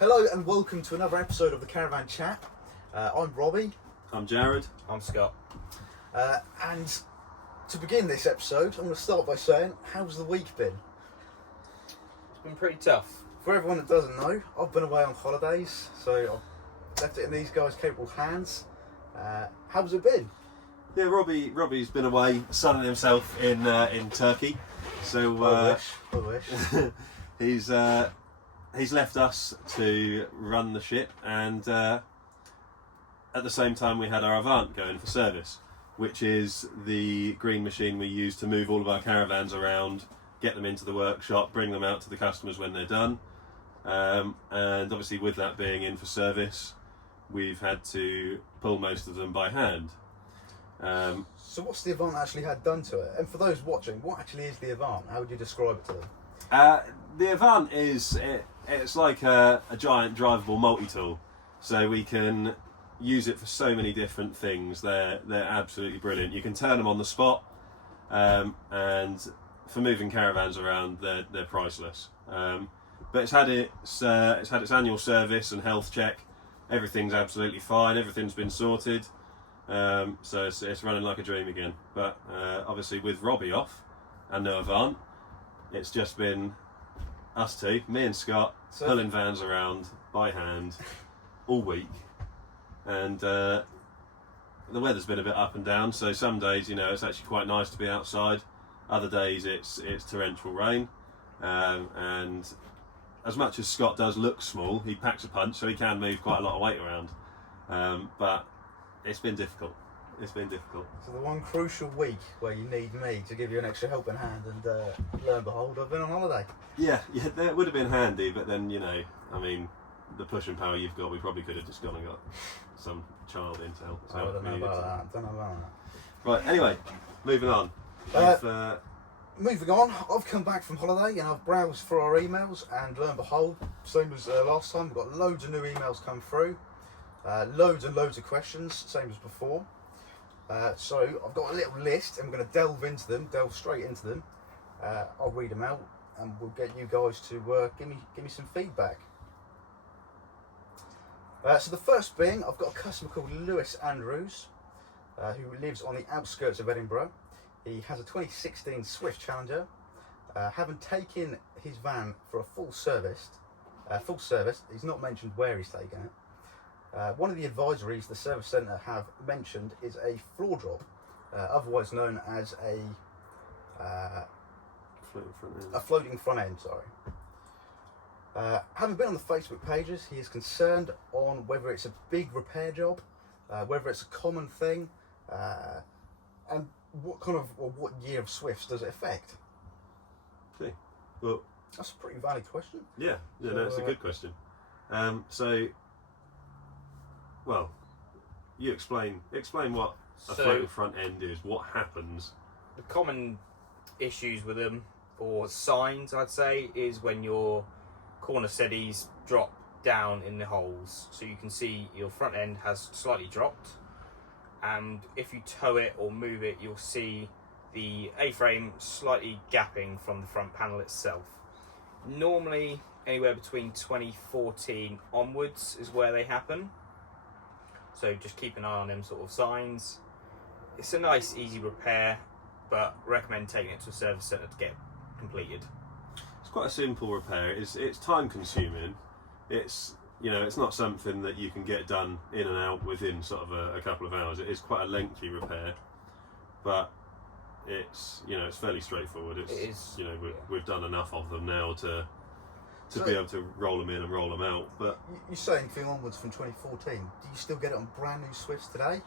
Hello and welcome to another episode of the Caravan Chat. I'm Robbie. I'm Jared. I'm Scott. And to begin this episode, I'm going to start by saying, how's the week been? It's been pretty tough. For everyone that doesn't know, I've been away on holidays, so I've left it in these guys' capable hands. How's it been? Yeah, Robbie's been away sunning himself in Turkey, so I wish. he's left us to run the ship, and at the same time we had our Avant going for service, which is the green machine we use to move all of our caravans around, get them into the workshop, bring them out to the customers when they're done, and obviously with that being in for service, we've had to pull most of them by hand. So what's the Avant actually had done to it? And for those watching, what actually is the Avant? How would you describe it to them? The Avant it's like a giant drivable multi-tool, so we can use it for so many different things. They're absolutely brilliant. You can turn them on the spot, and for moving caravans around, they're priceless. But it's had its annual service and health check. Everything's absolutely fine. Everything's been sorted. So it's running like a dream again. But obviously with Robbie off and no Avant, it's just been us two, me and Scott, pulling vans around by hand all week. And the weather's been a bit up and down, so some days, it's actually quite nice to be outside. Other days it's torrential rain. And as much as Scott does look small, he packs a punch, so he can move quite a lot of weight around. But it's been difficult. So the one crucial week where you need me to give you an extra helping hand, and lo and behold, I've been on holiday. Yeah, that would have been handy, but then, the pushing power you've got, we probably could have just gone and got some child in to help us out. I don't know about that. Right, anyway, moving on. Moving on, I've come back from holiday and I've browsed through our emails, and lo and behold, same as last time, we've got loads of new emails come through. Loads and loads of questions, same as before. So I've got a little list and we're going to delve straight into them. I'll read them out and we'll get you guys to give me some feedback. So the first being, I've got a customer called Lewis Andrews, who lives on the outskirts of Edinburgh. He has a 2016 Swift Challenger. Having taken his van for a full service, he's not mentioned where he's taken it. One of the advisories the service centre have mentioned is a floor drop, otherwise known as a floating front end. Having been on the Facebook pages, he is concerned on whether it's a big repair job, whether it's a common thing, and what year of Swifts does it affect? Okay, well, that's a pretty valid question. Yeah, that's a good question. Well, you explain what a floating front end is. What happens? The common issues with them, or signs I'd say, is when your corner steadies drop down in the holes, so you can see your front end has slightly dropped, and if you tow it or move it, you'll see the A-frame slightly gapping from the front panel itself. Normally anywhere between 2014 onwards is where they happen. So just keep an eye on them sort of signs. It's a nice, easy repair, but recommend taking it to a service centre to get completed. It's quite a simple repair. It's time consuming. It's not something that you can get done in and out within sort of a couple of hours. It is quite a lengthy repair, but it's fairly straightforward. It is. We've done enough of them now to be able to roll them in and roll them out. But you're saying anything onwards from 2014, do you still get it on brand new Swifts today?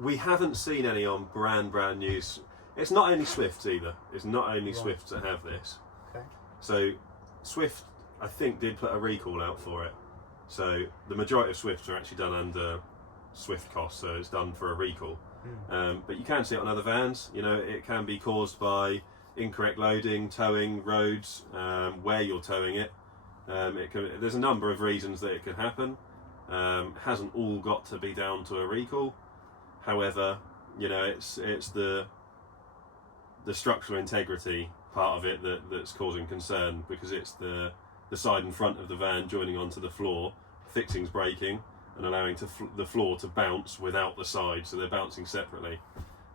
We haven't seen any on brand new. It's not only Swifts either. It's not only Swifts that have this. Okay. So Swift, I think, did put a recall out for it. So the majority of Swifts are actually done under Swift costs, so it's done for a recall. But you can see it on other vans. It can be caused by incorrect loading, towing, roads, where you're towing it. There's a number of reasons that it could happen. Hasn't all got to be down to a recall. However, it's the structural integrity part of it that's causing concern, because it's the side and front of the van joining onto the floor. Fixing's breaking and allowing the floor to bounce without the side, so they're bouncing separately.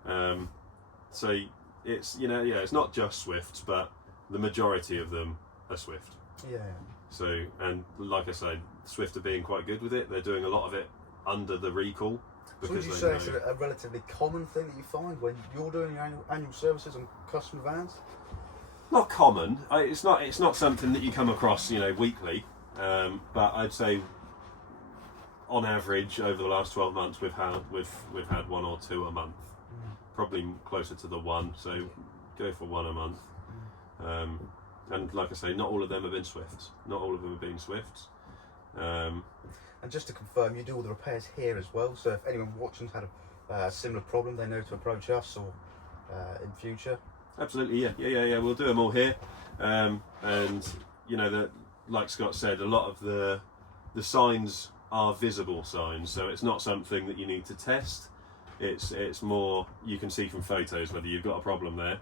So it's it's not just Swifts, but the majority of them are Swift. Yeah. So, and like I say, Swift are being quite good with it. They're doing a lot of it under the recall. So would you say it's a relatively common thing that you find when you're doing your annual services on customer vans? Not common. It's not something that you come across, weekly. But I'd say, on average, over the last 12 months, we've had one or two a month. Probably closer to the one. So go for one a month. And like I say, not all of them have been Swifts. Not all of them have been Swifts. And just to confirm, you do all the repairs here as well. So if anyone watching's had a similar problem, they know to approach us or in future. Absolutely, yeah. We'll do them all here, and like Scott said, a lot of the signs are visible signs, so it's not something that you need to test. It's more you can see from photos whether you've got a problem there,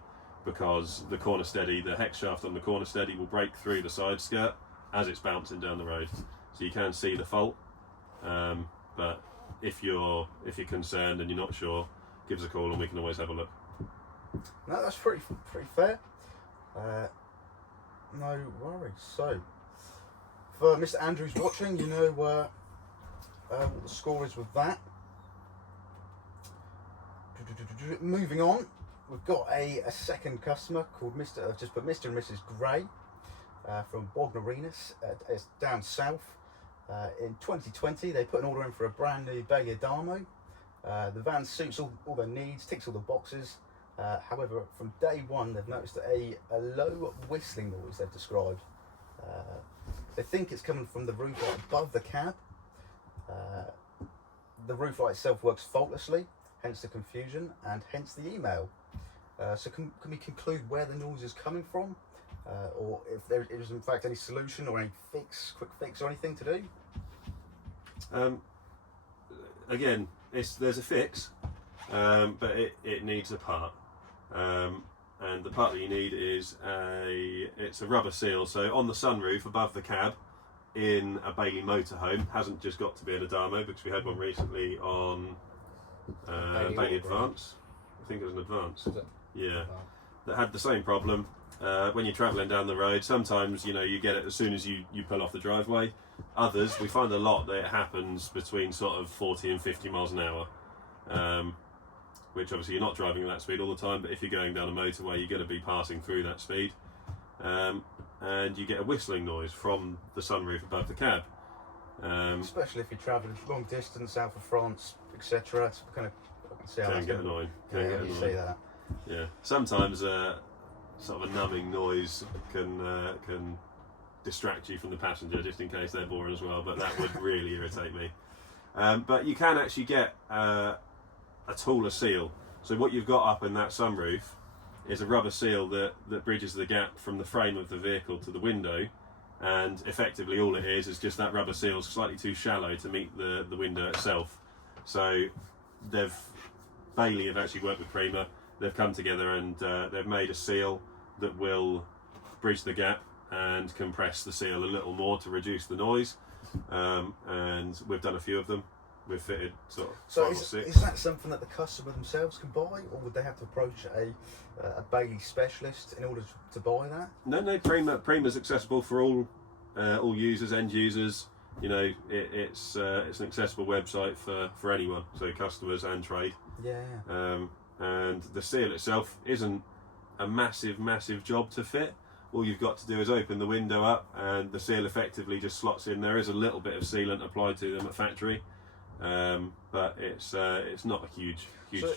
because the corner steady, the hex shaft on the corner steady will break through the side skirt as it's bouncing down the road, so you can see the fault. But if you're concerned and you're not sure, give us a call and we can always have a look. No, that's pretty fair. No worries. So, for Mr. Andrews watching, you know what the score is with that. Moving on, we've got a second customer called Mr. I've just put Mr. and Mrs. Gray from Bognorinas. It's down south. In 2020, they put an order in for a brand new Bailey Adamo. The van suits all their needs, ticks all the boxes. However, from day one, they've noticed a low whistling noise they've described. They think it's coming from the roof light above the cab. The roof light itself works faultlessly, hence the confusion and hence the email. So can we conclude where the noise is coming from? Or if there is in fact any solution or any quick fix or anything to do? Again, there's a fix, but it needs a part. And the part that you need is it's a rubber seal. So on the sunroof above the cab in a Bailey motorhome, hasn't just got to be an Adamo, because we had one recently on Bailey Advance. I think it was an Advance. Yeah, that had the same problem. When you're travelling down the road, sometimes you get it as soon as you pull off the driveway. Others, we find a lot that it happens between sort of 40 and 50 miles an hour, which obviously you're not driving at that speed all the time, but if you're going down a motorway, you're going to be passing through that speed, and you get a whistling noise from the sunroof above the cab. Especially if you're travelling long distance, south of France, etc. It's kind of Can get annoying. You say that. Yeah, sometimes sort of a numbing noise can distract you from the passenger, just in case they're boring as well, but that would really irritate me. But you can actually get a taller seal. So what you've got up in that sunroof is a rubber seal that bridges the gap from the frame of the vehicle to the window, and effectively all it is just that rubber seal is slightly too shallow to meet the window itself. So Bailey have actually worked with Prima. They've come together and they've made a seal that will bridge the gap and compress the seal a little more to reduce the noise. And we've done a few of them. We've fitted sort of 5 or 6. Is that something that the customer themselves can buy, or would they have to approach a Bailey specialist in order to buy that? No. Prima's accessible for all users, end users. It's an accessible website for anyone, so customers and trade. Yeah. And the seal itself isn't a massive job to fit. All you've got to do is open the window up, and the seal effectively just slots in. There is a little bit of sealant applied to them at factory, but it's not a huge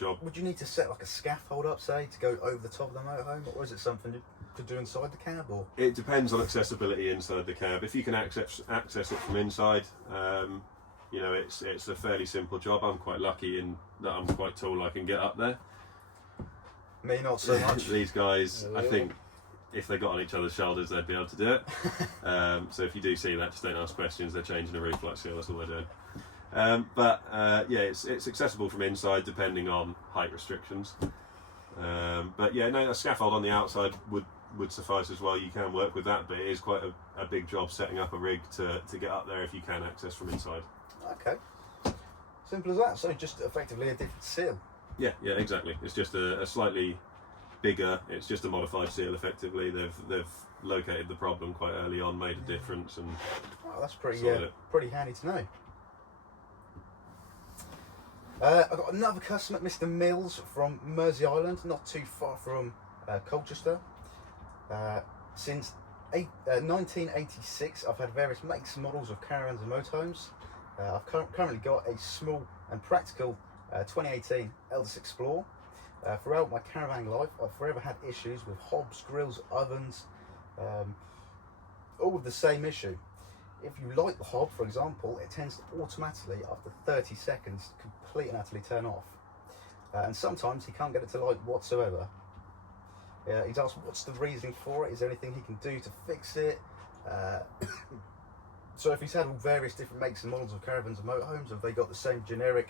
job. Would you need to set like a scaffold up, say, to go over the top of the motorhome, or is it something you could do inside the cab? Or it depends on accessibility inside the cab. If you can access it from inside, it's a fairly simple job. I'm quite lucky in that I'm quite tall. I can get up there. Me, not so much. These guys, I think, if they got on each other's shoulders, they'd be able to do it. So if you do see that, just don't ask questions. They're changing a roof light seal. That's all they're doing. It's accessible from inside depending on height restrictions. A scaffold on the outside would suffice as well. You can work with that, but it is quite a big job setting up a rig to get up there if you can access from inside. Okay. Simple as that. So just effectively a different seal. Yeah, exactly. It's just a slightly bigger. It's just a modified seal. Effectively, they've located the problem quite early on, made a difference, and that's pretty sorted it. pretty handy to know. I've got another customer, Mr. Mills from Mersey Island, not too far from Colchester. Since 1986, I've had various makes and models of caravans and motorhomes. I've currently got a small and practical 2018 Eldest Explorer. Throughout my caravan life, I've forever had issues with hobs, grills, ovens, all with the same issue. If you light the hob, for example, it tends to automatically, after 30 seconds, completely and utterly turn off. And sometimes he can't get it to light whatsoever. He's asked what's the reasoning for it, is there anything he can do to fix it? So if he's had all various different makes and models of caravans and motorhomes, have they got the same generic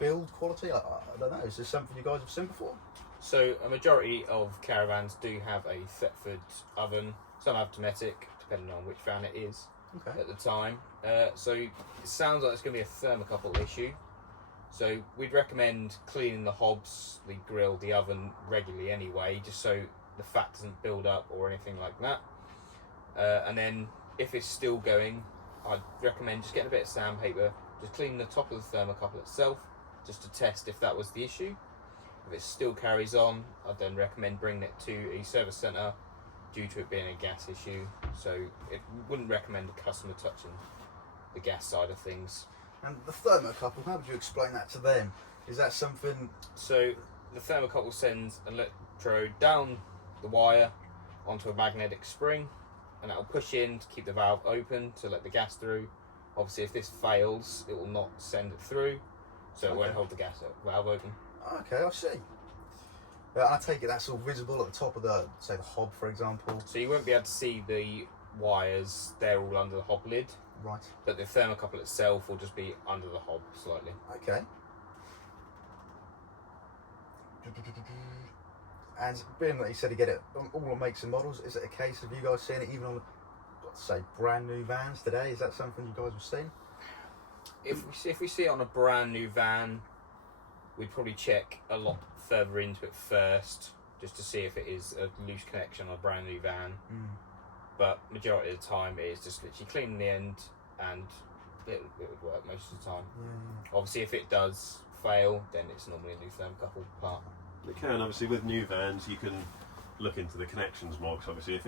build quality? I don't know, is this something you guys have seen before? So a majority of caravans do have a Thetford oven. Some have Dometic, depending on which van it is at the time. So it sounds like it's going to be a thermocouple issue. So we'd recommend cleaning the hobs, the grill, the oven regularly anyway, just so the fat doesn't build up or anything like that. And then if it's still going, I'd recommend just getting a bit of sandpaper, just cleaning the top of the thermocouple itself, just to test if that was the issue. If it still carries on, I'd then recommend bringing it to a service centre due to it being a gas issue. So it wouldn't recommend a customer touching the gas side of things. And the thermocouple, how would you explain that to them? Is that something... So the thermocouple sends an electrode down the wire onto a magnetic spring, and that will push in to keep the valve open to let the gas through. Obviously if this fails, it will not send it through, so it won't hold the gas valve open. Okay, I see. I take it that's all visible at the top of the, say, the hob, for example. So you won't be able to see the wires, they're all under the hob lid. Right. But the thermocouple itself will just be under the hob slightly. Okay. And being that you said you get it on all the makes and models, is it a case of you guys seeing it even on, let's say, brand new vans today? Is that something you guys have seen? If we see it on a brand new van, we'd probably check a lot further into it first, just to see if it is a loose connection on a brand new van. But majority of the time it is just literally cleaning the end, and it would work most of the time. Obviously if it does fail, then it's normally a new thermocouple part. It can, obviously, with new vans you can look into the connections more, because obviously if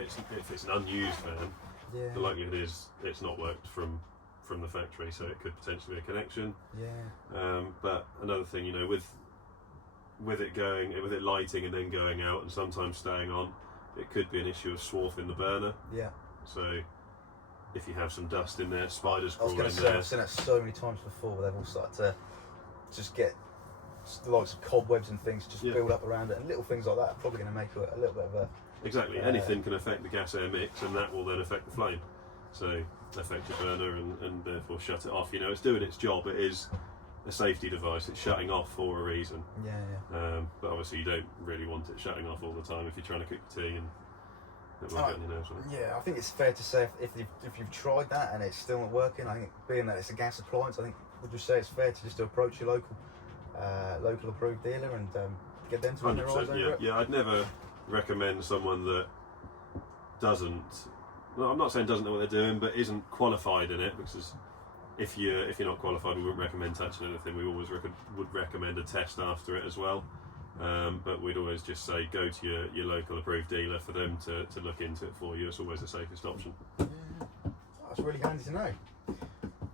it's an unused van, the likelihood is it's not worked from the factory, so it could potentially be a connection. But another thing, with it lighting and then going out and sometimes staying on, it could be an issue of swarf in the burner. So if you have some dust in there, spiders crawling in there. I've seen that so many times before, where they've all started to just get the likes of cobwebs and things just build up around it, and little things like that are probably going to make a little bit of a... Exactly, anything can affect the gas air mix, and that will then affect the flame. So affect your burner and therefore shut it off. It's doing its job. It is a safety device. It's shutting off for a reason. But obviously you don't really want it shutting off all the time if you're trying to cook tea and it might get on your nerves. I think it's fair to say if you've tried that and it's still not working, I think being that it's a gas appliance, would you say it's fair to just approach your local approved dealer and get them to run their eyes over it? Yeah, I'd never recommend someone that doesn't. Well, I'm not saying doesn't know what they're doing, but isn't qualified in it, because if you're not qualified, we wouldn't recommend touching anything. We always would recommend a test after it as well. But we'd always just say go to your local approved dealer for them to look into it for you. It's always the safest option. That's really handy to know.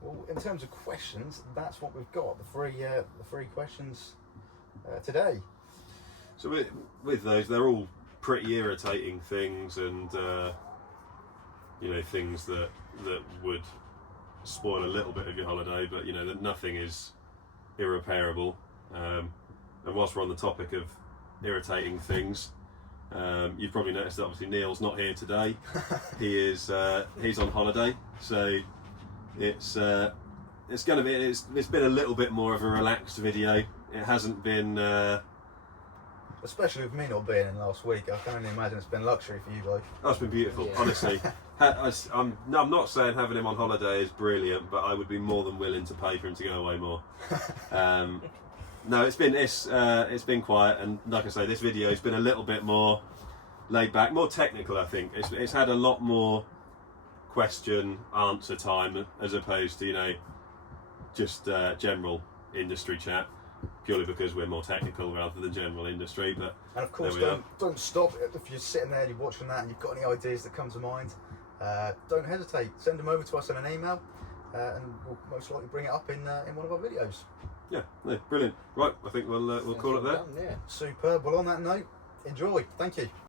Well, in terms of questions, that's what we've got. The three questions today. So with those, they're all pretty irritating things, and things that would spoil a little bit of your holiday, but that nothing is irreparable. And whilst we're on the topic of irritating things, you've probably noticed that obviously Neil's not here today. He's on holiday, so it's been a little bit more of a relaxed video. It hasn't been especially with me not being in last week. I can only imagine it's been luxury for you guys. That's been beautiful, Yeah. honestly. I'm not saying having him on holiday is brilliant, but I would be more than willing to pay for him to go away more. No, it's been quiet, and like I say, this video has been a little bit more laid back, more technical. I think it's had a lot more question answer time as opposed to just general industry chat, purely because we're more technical rather than general industry. But And of course, there we don't stop if you're sitting there, you're watching that, and you've got any ideas that come to mind. Don't hesitate. Send them over to us in an email, and we'll most likely bring it up in one of our videos. Yeah, no, brilliant. Right, I think we'll call it there. Yeah. Superb. Well, on that note, enjoy. Thank you.